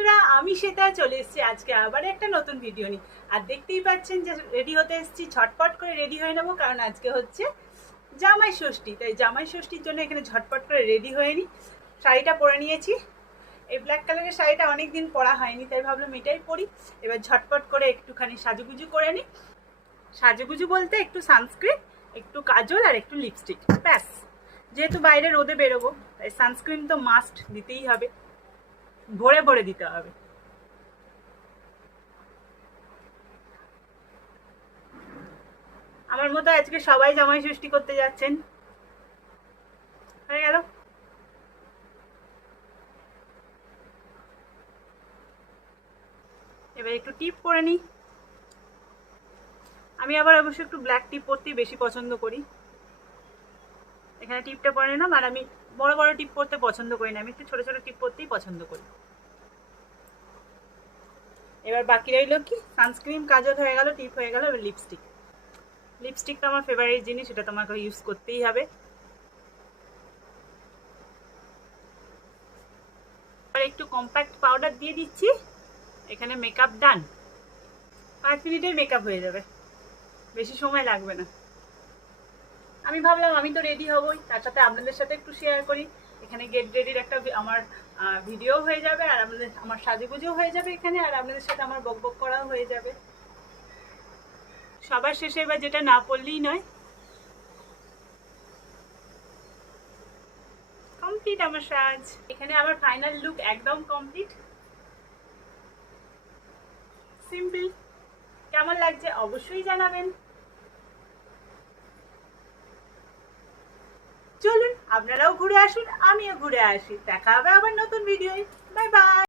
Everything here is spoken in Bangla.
বন্ধুরা, আমি সেটা চলে এসেছি আজকে আবার একটা নতুন ভিডিও নিয়ে। আর দেখতেই পাচ্ছেন যে রেডি হতে এসেছি, ঝটপট করে রেডি হয়ে নেবো, কারণ আজকে হচ্ছে জামাই ষষ্ঠী। তাই জামাই ষষ্ঠীর জন্য এখানে ঝটপট করে রেডি হয়ে নিই। শাড়িটা পরে নিয়েছি, এই ব্ল্যাক কালারের শাড়িটা অনেকদিন পরা হয়নি, তাই ভাবলাম এটাই পরি। এবার ঝটপট করে একটুখানি সাজুগুজু করে নিই। সাজুগুজু বলতে একটু সানস্ক্রিন, একটু কাজল আর একটু লিপস্টিক, ব্যাস। যেহেতু বাইরে রোদে বেরোবো, তাই সানস্ক্রিন তো মাস্ট দিতেই হবে, ভরে ভরে দিতে হবে। আমার মতো আজকে সবাই জামাই ষষ্ঠী করতে যাচ্ছেন। হয়ে গেল। এবার একটু টিপ পরে নিই। আমি আবার অবশ্য একটু ব্ল্যাক টিপ পরতেই বেশি পছন্দ করি। এখানে টিপটা পরে নিলাম, আর আমি বড় বড় টিপ পরতে পছন্দ করি না, আমি একটু ছোট ছোট টিপ পরতেই পছন্দ করি। এবার বাকি রইল কি, সানস্ক্রিন কাজল হয়ে গেল, টিপ হয়ে গেল, এবার লিপস্টিক। লিপস্টিকটা আমার ফেভারিট জিনিস, এটা তোমাকে ইউজ করতেই হবে। এবার একটু কম্প্যাক্ট পাউডার দিয়ে দিচ্ছি। এখানে মেকআপ ডান। 5 মিনিটের মেকআপ হয়ে যাবে, বেশি সময় লাগবে না। আমি ভাবলাম আমি তো রেডি হবই, তার সাথে আপনাদের সাথে একটু শেয়ার করি। এখানে গেট রেডির একটা আমার ভিডিও হয়ে যাবে, আর আমার সাজুগুজু হয়ে যাবে এখানে, আর আপনাদের সাথে আমার বকবক করাও হয়ে যাবে। সবার শেষে এবার যেটা না পড়লেই নয়, কমপ্লিট আমার সাজ। এখানে আমার ফাইনাল লুক একদম কমপ্লিট, সিম্পল। কেমন লাগছে অবশ্যই জানাবেন। চলুন আপনারাও ঘুরে আসুন, আমিও ঘুরে আসি। দেখা হবে আবার নতুন ভিডিওয়। Bye bye.